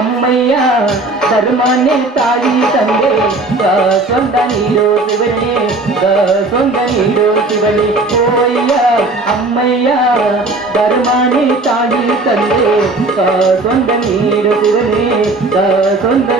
అమ్మయ్యా ధర్మాన్నే తాయి తండే దాసొండని రోజు వెళ్ళి దాసొండని రోజు వెళ్ళి పోయ అమ్మయ్య ధర్మాన్ని తాయి తండే దాసొండని రోజు వెళ్ళి దాసొండని